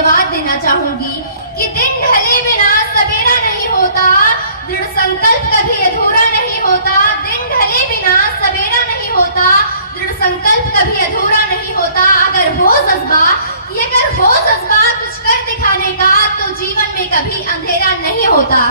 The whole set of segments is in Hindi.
धन्यवाद देना चाहूंगी कि दिन ढले बिना सवेरा नहीं होता, दृढ़ संकल्प कभी अधूरा नहीं होता। दिन ढले बिना सवेरा नहीं होता, दृढ़ संकल्प कभी अधूरा नहीं होता। अगर हो जज्बा कुछ कर दिखाने का, तो जीवन में कभी अंधेरा नहीं होता।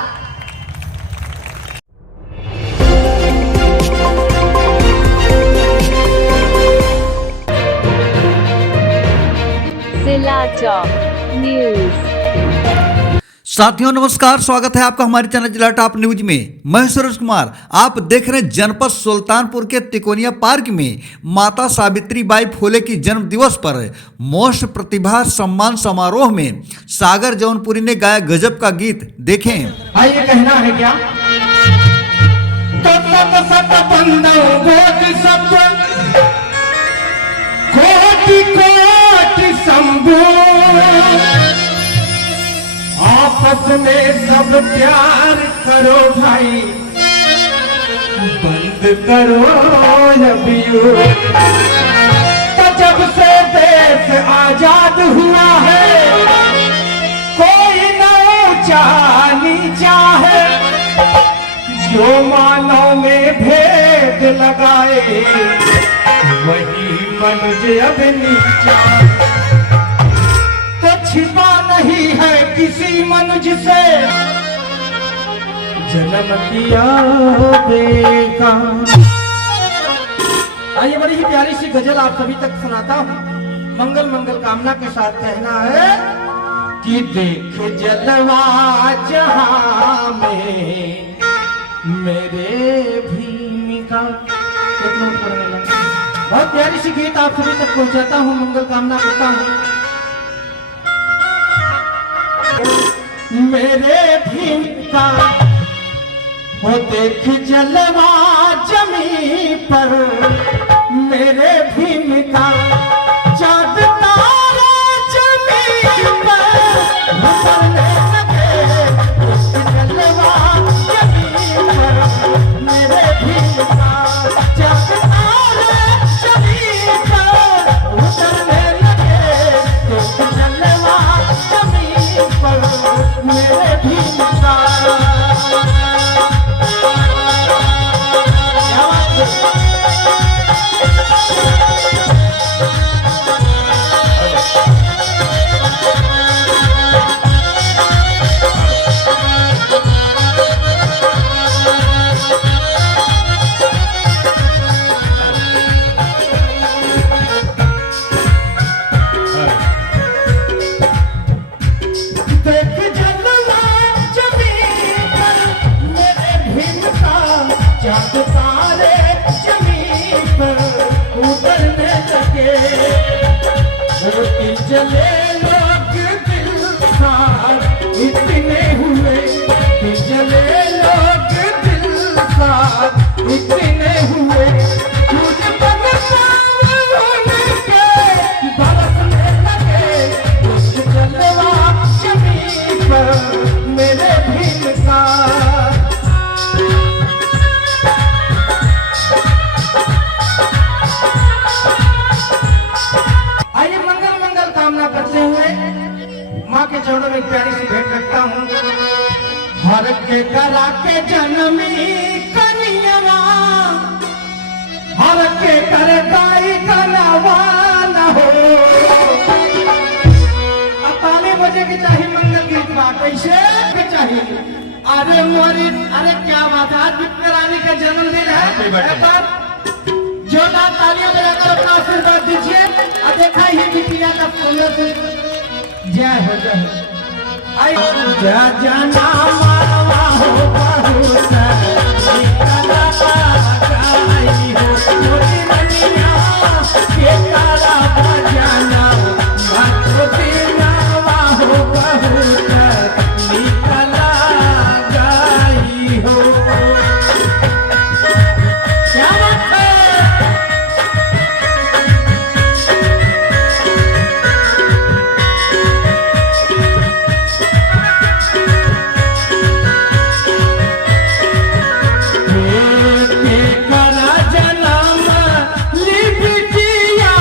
न्यूज। साथियों नमस्कार, स्वागत है आपका हमारे चैनल जिला टॉप न्यूज में। मैं सुरेश कुमार, आप देख रहे हैं जनपद सुल्तानपुर के तिकोनिया पार्क में माता सावित्री बाई फुले की जन्म दिवस पर मोस्ट प्रतिभा सम्मान समारोह में सागर जौनपुरी ने गाया गजब का गीत। देखें। ये कहना है क्या? कोटि कोटि शंभु, आपस में सब प्यार करो भाई, बंद करो अभियो। तो जब से देश आजाद हुआ है, कोई न ऊंचा नीचा है, जो मानव में भेद लगाए वही मनुष्य अब नीचा। तो छिपा नहीं है किसी मनुष्य से जन्म लिया बेका। आइए बड़ी ही प्यारी सी गजल आप सभी तक सुनाता हूँ। मंगल मंगल कामना के साथ कहना है कि देख जलवा जहां में मेरे भीमिका। बहुत प्यारी सी गीत आप सभी तक पहुंचाता हूँ, मंगल कामना करता हूँ। मेरे भीमिका हो देख जलवा जमी पर, मेरे भीमिका चाँद तारा जमी पर उतरने लगे। उस जलवा जमी पर मेरे भीमिका चाँद तारा जमी पर उतरने लगे। उस जलवा जमी पर मेरे भीमिका। जले लोग दिल साथ इतने हुए, जले लोग दिल साथ इतने हुए, तुझ पर सावन के बरसने लगे। उस जलवा जमीन पर मेरे भीमिका। करते हुए माँ के चरणों में प्यारी सी भेंट रखता हूँ। हर के करा के जन्मी कनिया, हर के करे दाई कलावा न हो। अब ताली बजे की चाहिए मंगल गीत में कैसे भी चाहिए। अरे मोरी, अरे क्या बात है, आज विक्टर रानी का जन्मदिन है। जोरदार तालियां बजाकर अपना आशीर्वाद दीजिए। और देखा ही बिटिया का सुंदर से जय हो जय हो। आई जय जाना मारवा हो बहुत निकला गाई हो मोरी रनिया के तारा बजाना मातो बिनावा हो बहुत निकला गाई हो। क्या बात है? करा जन्म लिपिटिया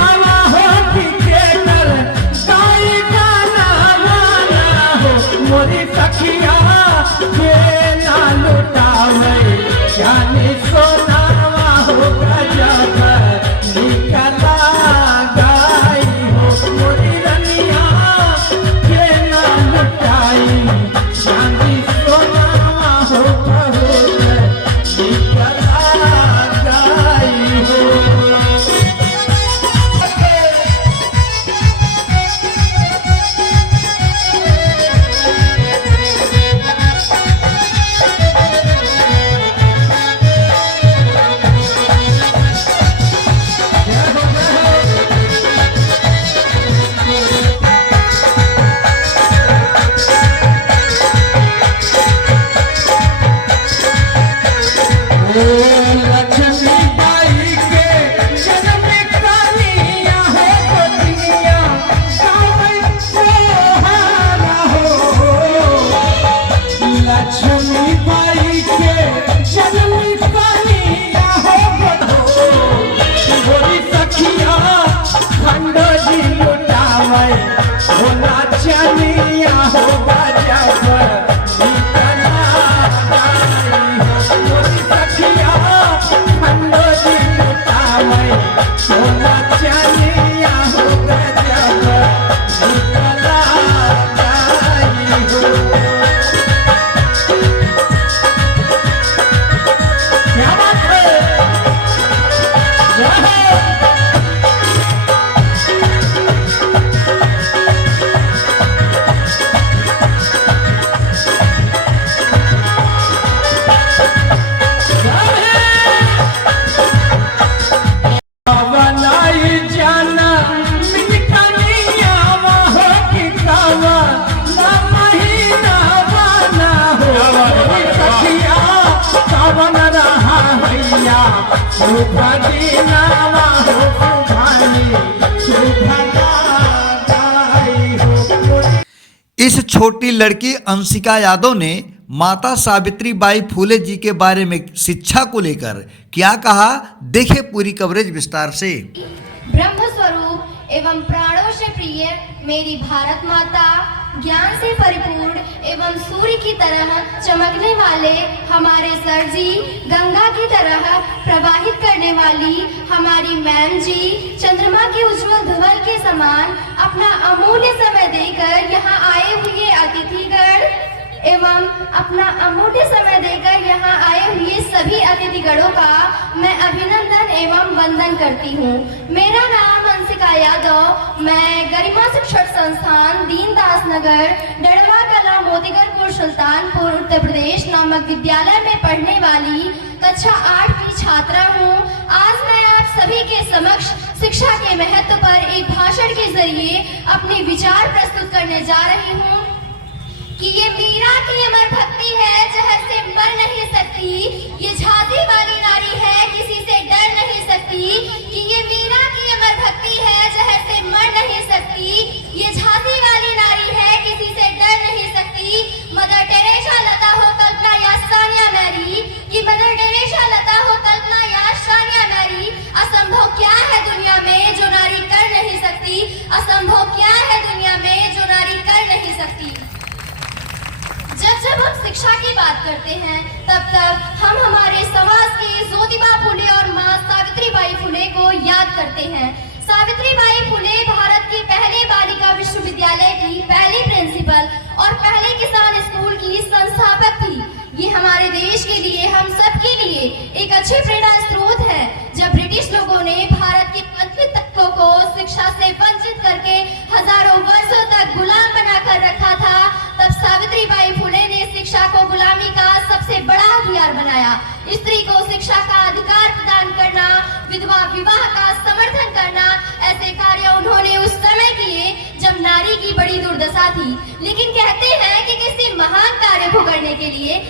इस छोटी लड़की अंशिका यादव ने माता सावित्री बाई फुले जी के बारे में शिक्षा को लेकर क्या कहा, देखें पूरी कवरेज विस्तार से। ब्रह्म स्वरूप एवं प्राणों से प्रिय मेरी भारत माता, ज्ञान से परिपूर्ण एवं सूर्य की तरह चमकने वाले हमारे सर जी, गंगा की तरह प्रवाहित करने वाली हमारी मैम जी, चंद्रमा के उज्जवल धवल के समान अपना अमूल्य समय देकर यहाँ आए हुए अतिथिगण एवं अपना अमूल्य समय देकर यहाँ आए हुए सभी अतिथिगणों का मैं अभिनंदन एवं वंदन करती हूँ। मेरा नाम अंशिका यादव, मैं गरिमा शिक्षण संस्थान दीनदास नगर, डड़वा कला, मोतीगरपुर, सुल्तानपुर, उत्तर प्रदेश नामक विद्यालय में पढ़ने वाली कक्षा 8 की छात्रा हूँ। आज मैं आप सभी के समक्ष शिक्षा के महत्व पर एक भाषण के जरिए अपने विचार प्रस्तुत करने जा रही हूँ कि ये मीरा की अमर भक्ति है, जहर से मर नहीं सकती। ये झांसी वाली नारी है, किसी से डर नहीं सकती। कि ये मीरा की अमर भक्ति है, जहर से मर नहीं सकती। ये झांसी वाली नारी है, किसी से डर नहीं सकती। मदर टेरेसा लता हो कल्पना या सानिया मैरी, कि मदर टेरेसा लता हो कल्पना या सानिया मैरी, असंभव क्या है दुनिया में जो नारी कर नहीं सकती। असंभव क्या है दुनिया में जो नारी कर नहीं सकती। जब हम शिक्षा की बात करते हैं तब हम हमारे समाज के ज्योतिबा फुले और मां सावित्रीबाई फुले को याद करते हैं। सावित्रीबाई फुले भारत के पहले बालिका विश्वविद्यालय की पहली प्रिंसिपल और पहले किसान स्कूल की संस्थापक थी। ये हमारे देश के लिए, हम सब के लिए एक अच्छी प्रेरणा स्रोत है। जब ब्रिटिश लोगों ने भारत के वंचित तबकों को शिक्षा से वंचित करके हजारों वर्षों तक गुलाम बनाकर रखा था, तब सावित्रीबाई फुले ने शिक्षा को गुलामी का सबसे बड़ा हथियार बनाया। स्त्री को शिक्षा का अधिकार प्रदान करना, विधवा विवाह का समर्थन करना, ऐसे कार्य उन्होंने उस समय किए जब नारी की बड़ी दुर्दशा थी। लेकिन कहते हैं कि किसी महान कार्य को करने के लिए,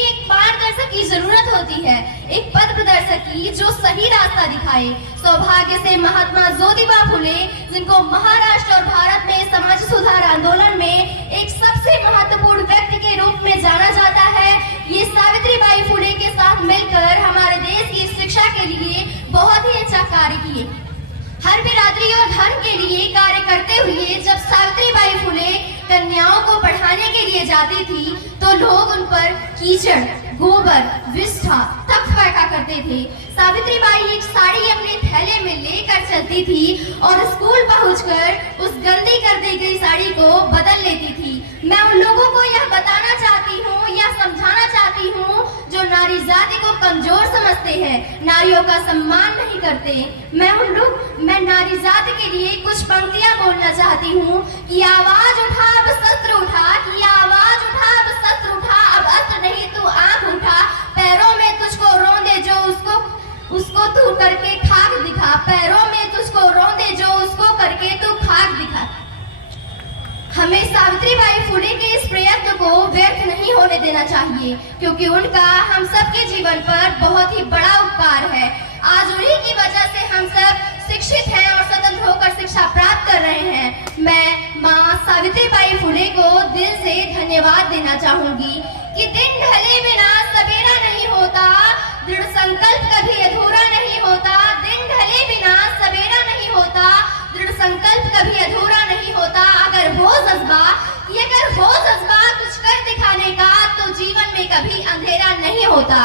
एक मार्गदर्शक की जरूरत होती है, एक पथ प्रदर्शक की जो सही रास्ता दिखाए। सौभाग्य से महात्मा ज्योतिबा फुले, जिनको महाराष्ट्र और भारत में समाज सुधार आंदोलन में एक सबसे महत्वपूर्ण व्यक्ति के रूप में जाना जाता है, ये सावित्रीबाई फुले के साथ मिलकर हमारे देश की शिक्षा के लिए बहुत ही अच्छा कार्य किए। हर बिरादरी और धर्म के लिए कार्य करते हुए जब सावित्रीबाई फुले कन्याओं को पढ़ाने के लिए जाती थी तो लोग उन पर कीचड़, गोबर, विष्ठा, तख्त फेंका करते थे। सावित्रीबाई एक साड़ी अपने थैले में लेकर चलती थी और स्कूल पहुंचकर उस गंदी कर दी गई साड़ी को बदल लेती थी। मैं उन लोगों को यह बताना चाहती हूँ या समझाना चाहती हूँ जो नारी जाति को कमजोर समझते हैं, नारियों का सम्मान नहीं करते। मैं नारी जाति के लिए कुछ पंक्तियां बोलना चाहती हूँ कि आवाज उठा अब शस्त्र उठा, कि आवाज उठा अब शस्त्र उठा, अब अस्त्र नहीं तू आंख उठा, पैरों में तुझको रोंदे जो उसको तू करके खाक दिखा, पैरों में तुझको रोंदे जो उसको करके तू खाक दिखा। हमें सावित्रीबाई फुले के इस प्रयत्न को व्यर्थ नहीं होने देना चाहिए, क्योंकि उनका हम सबके जीवन पर बहुत ही बड़ा उपकार है। आज उन्हीं की वजह से हम सब शिक्षित हैं और स्वतंत्र होकर शिक्षा प्राप्त कर रहे हैं। मैं मां सावित्रीबाई फुले को दिल से धन्यवाद देना चाहूंगी कि दिन ढले बिना सवेरा नहीं होता, दृढ़ संकल्प कभी अधूरा नहीं होता। दिन ढले बिना सवेरा नहीं होता, दृढ़ संकल्प कभी अधूरा नहीं होता। अगर हो जज्बा कुछ कर दिखाने का, तो जीवन में कभी अंधेरा नहीं होता।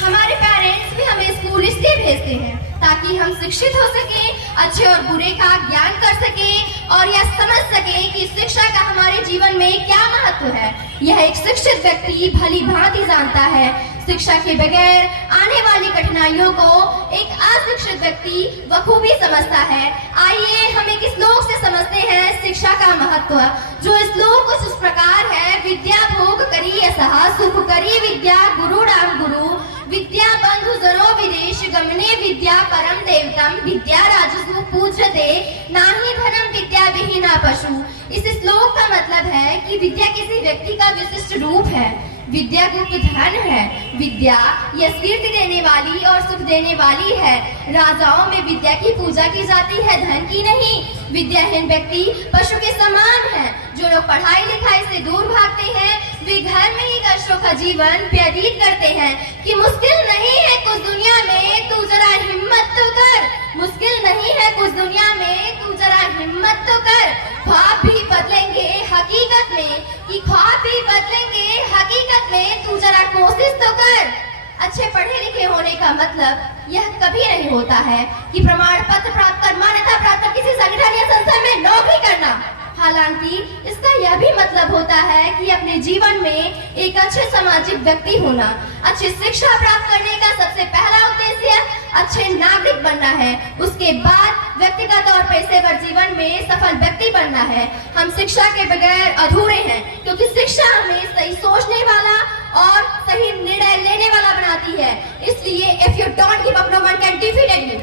हमारे पेरेंट्स भी हमें स्कूल इसलिए भेजते हैं ताकि हम शिक्षित हो सके, अच्छे और बुरे का ज्ञान कर सके और यह समझ सके कि शिक्षा का हमारे जीवन में क्या महत्व है। यह एक शिक्षित व्यक्ति भली भांति जानता है। शिक्षा के बगैर आने वाली कठिनाइयों को एक अशिक्षित व्यक्ति बखूबी समझता है। आइए हम एक श्लोक से समझते हैं शिक्षा का महत्व। जो श्लोक कुछ इस प्रकार है, विद्या भोग करी असहा, सुख करी विद्या गुरु राम गुरु, विद्या बंधु जनो विदेश गमने, विद्या परम देवतम, विद्या राजसु पूज्यते, नाहि धनम विद्या विहीना पशु। इस श्लोक का मतलब है कि विद्या किसी व्यक्ति का विशिष्ट रूप है। विद्या गुप्त धन है। विद्या यह कीर्ति देने वाली और सुख देने वाली है। राजाओं में विद्या की पूजा की जाती है, धन की नहीं। विद्याहीन व्यक्ति पशु के समान है। जो लोग पढ़ाई लिखाई से दूर भागते हैं वे घर में ही कष्टों का जीवन व्यतीत करते हैं। कि मुश्किल नहीं है कुछ दुनिया में, तू जरा हिम्मत तो कर। मुश्किल नहीं है कुछ दुनिया में, तू जरा हिम्मत तो कर। ख्वाब भी बदलेंगे हकीकत में, कि ख्वाब भी बदलेंगे हकीकत में, तू जरा कोशिश तो कर। अच्छे पढ़े लिखे होने का मतलब यह कभी नहीं होता है कि प्रमाण पत्र प्राप्त कर, मान्यता प्राप्त कर किसी संगठन या संस्था में नौकरी करना। हालांकि इसका यह भी मतलब होता है कि अपने जीवन में एक अच्छे सामाजिक व्यक्ति होना। अच्छी शिक्षा प्राप्त करने का सबसे पहला उद्देश्य अच्छे नागरिक बनना है। उसके बाद व्यक्तिगत और पेशेवर जीवन में सफल व्यक्ति बनना है। हम शिक्षा के बगैर अधूरे हैं, क्योंकि शिक्षा हमें सही सोचने वाला और सही निर्णय लेने वाला बनाती है। इसलिए if you don't give up, no one can defeat you.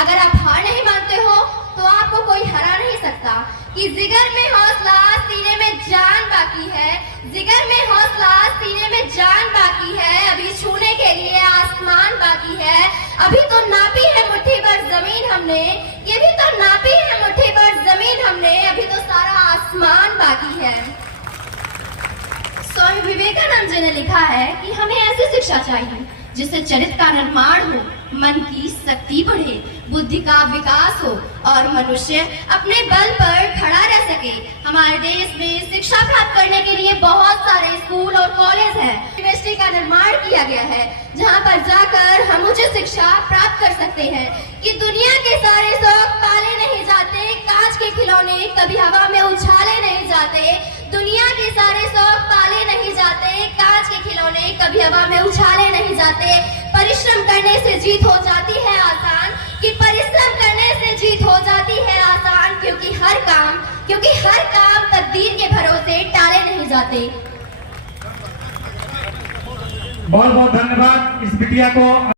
अगर आप हार नहीं मानते हो तो आपको कोई हरा नहीं सकता। कि जिगर में हौसला, सीने में जान बाकी है। जिगर में हौसला, सीने में जान बाकी है। अभी छूने के लिए आसमान बाकी है। अभी तो नापी है मुट्ठी भर जमीन हमने, ये भी तो नापी है मुट्ठी भर जमीन हमने। अभी तो सारा आसमान बाकी है। स्वामी विवेकानंद जी ने लिखा है कि हमें ऐसी शिक्षा चाहिए जिससे चरित्र का निर्माण हो, मन की शक्ति बढ़े, बुद्धि का विकास हो और मनुष्य अपने बल पर खड़ा रह सके। हमारे देश में शिक्षा प्राप्त करने के लिए बहुत सारे स्कूल और कॉलेज हैं। यूनिवर्सिटी का निर्माण किया गया है जहां पर जाकर हम उच्च शिक्षा प्राप्त कर सकते हैं। कि दुनिया के सारे शौक पाले नहीं जाते, कांच के खिलौने कभी हवा में उछाले नहीं जाते। दुनिया के सारे शौक पाले नहीं जाते, कांच के खिलौने कभी हवा में उछाले नहीं जाते। परिश्रम करने से जीत हो जाती है आसान, कि परिश्रम करने से जीत हो जाती है आसान। क्योंकि हर काम तकदीर के भरोसे टाले नहीं जाते। बहुत बहुत धन्यवाद इस बिटिया को।